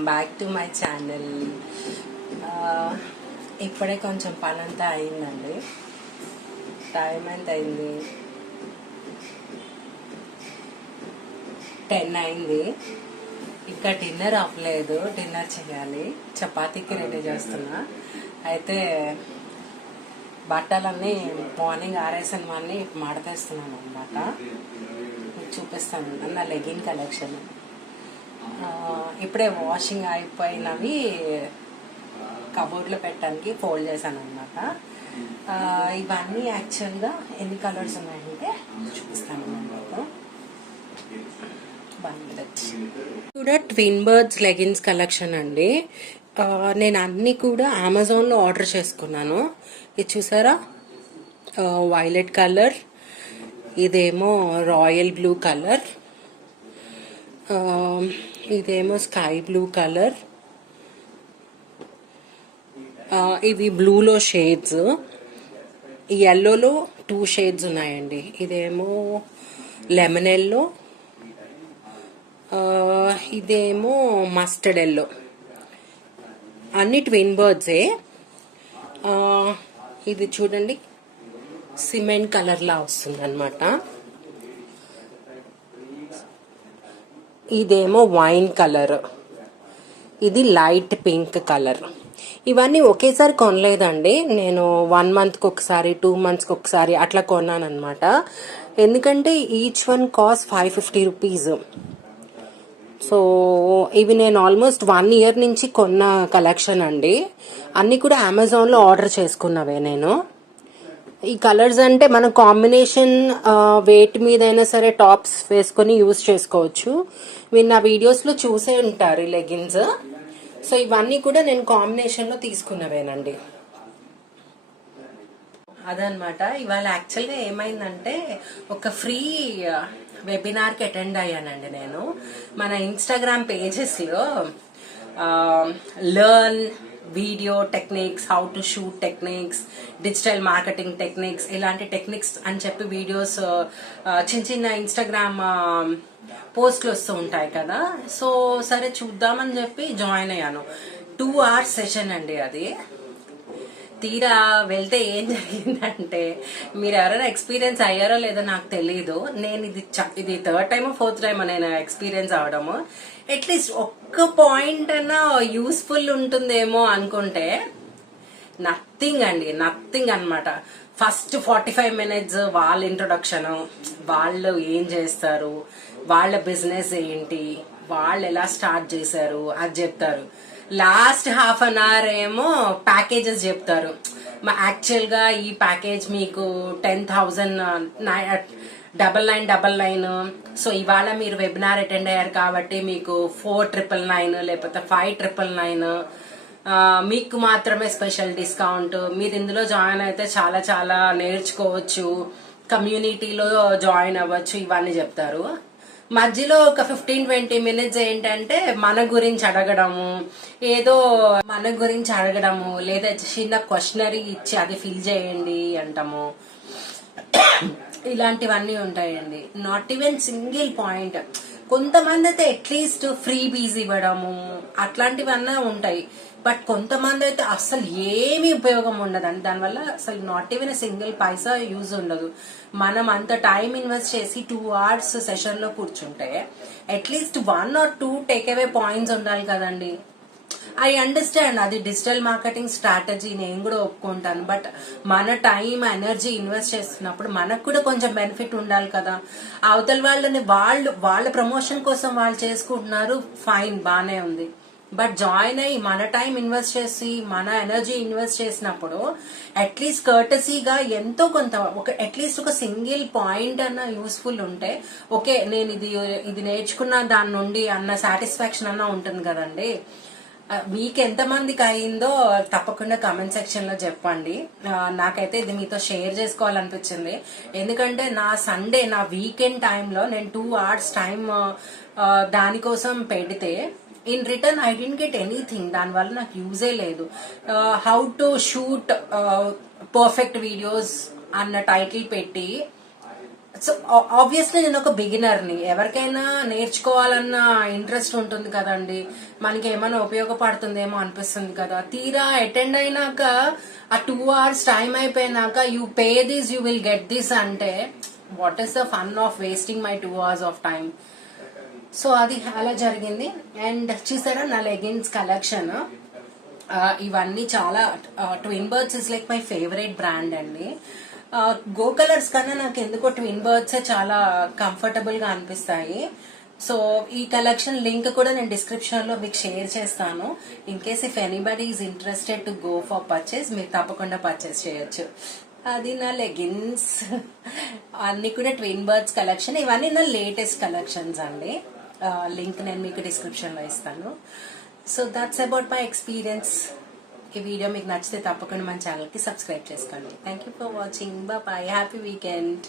Welcome back to my channel. ఇప్పుడే కొంచెం పని అంతా అయిందండి. టైం ఎంత అయింది? 10 అయింది. ఇంకా డిన్నర్ అవ్వలేదు. డిన్నర్ చేయాలి. చపాతీకి రెడీ చేస్తున్నా. అయితే బట్టలన్నీ మార్నింగ్ ఆరేసినవన్నీ మడతేస్తున్నాను అనమాట. చూపిస్తాను నా లెగిన్ కలెక్షన్. ఇప్పుడే వాషింగ్ అయిపోయినవి కబోర్డ్లో పెట్టడానికి ఫోల్డ్ చేశాను అనమాట. ఇవన్నీ యాక్చువల్గా ఎన్ని కలర్స్ ఉన్నాయంటే చూపిస్తాను మీకు. కూడా ట్విన్ బర్డ్స్ లెగిన్స్ కలెక్షన్ అండి. నేను అన్ని కూడా అమెజాన్లో ఆర్డర్ చేసుకున్నాను. ఇది చూసారా, వైలెట్ కలర్, ఇదేమో రాయల్ బ్లూ కలర్, ఇదేమో స్కై బ్లూ కలర్, ఇవి బ్లూలో షేడ్స్, ఎల్లోలో 2 షేడ్స్ ఉన్నాయండి. ఇదేమో లెమన్ ఎల్లో, ఇదేమో మస్టర్డ్ ఎల్లో. అన్ని ట్విన్ బర్డ్సే. ఇది చూడండి, సిమెంట్ కలర్ లా వస్తుంది అనమాట. ఇదేమో వైన్ కలర్, ఇది లైట్ పింక్ కలర్. ఇవన్నీ ఒకేసారి కొనలేదండి. నేను 1 మంత్కి ఒకసారి 2 మంత్స్కి ఒకసారి అట్లా కొన్నాను అనమాట. ఎందుకంటే each one cost 550 rupees. So ఇవి నేను ఆల్మోస్ట్ 1 ఇయర్ నుంచి కొన్న కలెక్షన్ అండి. అన్నీ కూడా అమెజాన్లో ఆర్డర్ చేసుకున్నవే నేను. ఈ కలర్స్ అంటే మన కాంబినేషన్ వెయిట్ మీద అయినా సరే టాప్స్ వేసుకొని యూజ్ చేసుకోవచ్చు. మీరు నా వీడియోస్లో చూసే ఉంటారు ఈ లెగిన్స్. సో ఇవన్నీ కూడా నేను కాంబినేషన్లో తీసుకున్నవేనండి. అదనమాట. ఇవాళ యాక్చువల్గా ఏమైందంటే ఒక ఫ్రీ వెబినార్కి అటెండ్ అయ్యానండి నేను. మన ఇన్స్టాగ్రామ్ పేజెస్లో learn video techniques, how to shoot techniques, digital marketing techniques, ఇలాంటి టెక్నిక్స్ అని చెప్పి వీడియోస్ చిన్న చిన్న ఇన్స్టాగ్రామ్ పోస్ట్లు వస్తూ ఉంటాయి కదా. సో సరే చూద్దామని చెప్పి జాయిన్ అయ్యాను. 2 hours సెషన్ అండి అది. తీరా వెళ్తే ఏం జరిగిందంటే, మీరు ఎవరైనా ఎక్స్పీరియన్స్ అయ్యారో లేదో నాకు తెలీదు. నేను ఇది 3rd టైమ్ 4th టైమ్ నేను ఎక్స్పీరియన్స్ అవడము. అట్లీస్ట్ ఒక్క పాయింట్ అన్నా యూస్ఫుల్ ఉంటుందేమో అనుకుంటే నథింగ్ అండి, నథింగ్ అనమాట. ఫస్ట్ 45 minutes వాళ్ళ ఇంట్రొడక్షన్, వాళ్ళు ఏం చేస్తారు, వాళ్ళ బిజినెస్ ఏంటి, వాళ్ళు ఎలా స్టార్ట్ చేశారు అది చెప్తారు. లాస్ట్ హాఫ్ అన్ అవర్ ఏమో ప్యాకేజెస్ చెప్తారు. యాక్చువల్గా ఈ ప్యాకేజ్ మీకు 10,999. సో ఇవాళ మీరు వెబినార్ అటెండ్ అయ్యారు కాబట్టి మీకు 4,999 లేకపోతే 5,999. మీకు మాత్రమే స్పెషల్ డిస్కౌంట్. మీరు ఇందులో జాయిన్ అయితే చాలా చాలా నేర్చుకోవచ్చు, కమ్యూనిటీలో జాయిన్ అవ్వచ్చు, ఇవన్నీ చెప్తారు. మధ్యలో ఒక 15-20 minutes ఏంటంటే మన గురించి అడగడము, ఏదో మన గురించి అడగడము, లేదా చిన్న క్వశ్చనరీ ఇచ్చి అది ఫిల్ చేయండి అంటాము. ఇలాంటివన్నీ ఉంటాయండి. Not even single point. కొంతమంది అయితే అట్లీస్ట్ ఫ్రీ బీజ్ ఇవ్వడము అట్లాంటివన్నీ ఉంటాయి. బట్ కొంతమంది అయితే అసలు ఏమి ఉపయోగం ఉండదండి. దానివల్ల అసలు not even single Paisa use ఉండదు. మనం అంత టైం ఇన్వెస్ట్ చేసి 2 hours సెషన్ లో కూర్చుంటే at least 1 or 2 take away points ఉండాలి కదండి. ఐ అండర్స్టాండ్, అది డిజిటల్ మార్కెటింగ్ స్ట్రాటజీ, నేను కూడా ఒప్పుకుంటాను. బట్ మన టైం ఎనర్జీ ఇన్వెస్ట్ చేస్తున్నప్పుడు మనకు కూడా కొంచెం బెనిఫిట్ ఉండాలి కదా. అవతల వాళ్ళని వాళ్ళ ప్రమోషన్ కోసం వాళ్ళు చేసుకుంటున్నారు, ఫైన్, బానే ఉంది. బట్ జాయిన్ అయ్యి మన టైం ఇన్వెస్ట్ చేసి మన ఎనర్జీ ఇన్వెస్ట్ చేసినప్పుడు అట్లీస్ట్ కర్టసీగా ఎంతో కొంత అట్లీస్ట్ ఒక సింగిల్ పాయింట్ అన్న యూస్ఫుల్ ఉంటే ఓకే, నేను ఇది నేర్చుకున్న దాని నుండి అన్న సాటిస్ఫాక్షన్ అన్న ఉంటుంది కదండి. మీకు ఎంతమందికి అయిందో తప్పకుండా కామెంట్ సెక్షన్ లో చెప్పండి. నాకైతే ఇది మీతో షేర్ చేసుకోవాలనిపించింది. ఎందుకంటే నా సండే, నా వీకెండ్ టైంలో నేను 2 hours టైం దానికోసం పెడితే in return I didn't get anything. దానివల్ల నాకు యూజే లేదు. How to shoot perfect videos అన్న టైటిల్ పెట్టి సో ఆబ్వియస్లీ నేను ఒక బిగినర్ని, ఎవరికైనా నేర్చుకోవాలన్న ఇంట్రెస్ట్ ఉంటుంది కదండి, మనకి ఏమైనా ఉపయోగపడుతుందేమో అనిపిస్తుంది కదా. తీరా అటెండ్ అయినాక ఆ 2 hours టైం అయిపోయినాక you pay this you will get this అంటే what is the fun of wasting my 2 hours of time. So అది అలా జరిగింది. అండ్ చూసారా నా లెగిన్స్ కలెక్షన్, ఇవన్నీ చాలా twin birds is like my favourite brand అండి. గో కలర్స్ కన్నా నాకు ఎందుకో ట్విన్ బర్డ్స్ చాలా కంఫర్టబుల్ గా అనిపిస్తాయి. సో ఈ కలెక్షన్ లింక్ కూడా నేను డిస్క్రిప్షన్ లో మీకు షేర్ చేస్తాను. In case if anybody is interested to go for purchase, మీరు తప్పకుండా పర్చేస్ చేయొచ్చు. అది నా లెగిన్స్ అన్ని కూడా ట్విన్ బర్డ్స్ కలెక్షన్. ఇవన్నీ నా లేటెస్ట్ కలెక్షన్స్ అండి. లింక్ నేను మీకు డిస్క్రిప్షన్ లో ఇస్తాను. So that's about my experience. ఈ వీడియో మీకు నచ్చితే తప్పకుండా మన ఛానల్ కి సబ్స్క్రైబ్ చేసుకోండి. Thank you for watching. Bye, happy weekend.